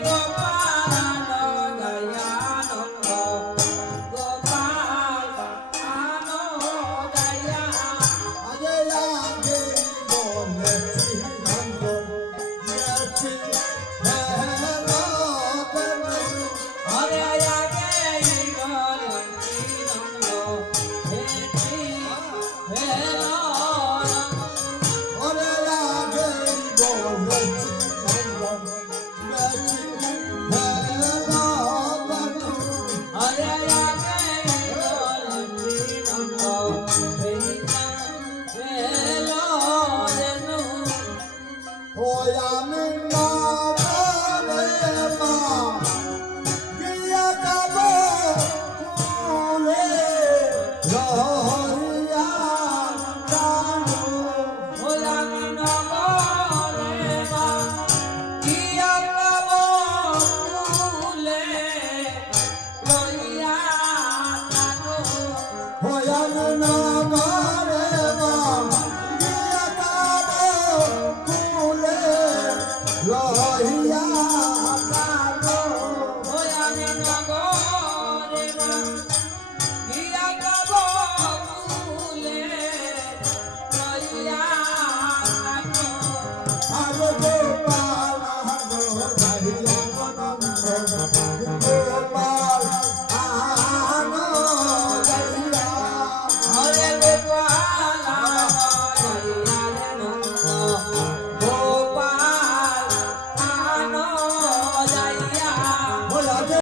Hello. Oh, yeah, no, no.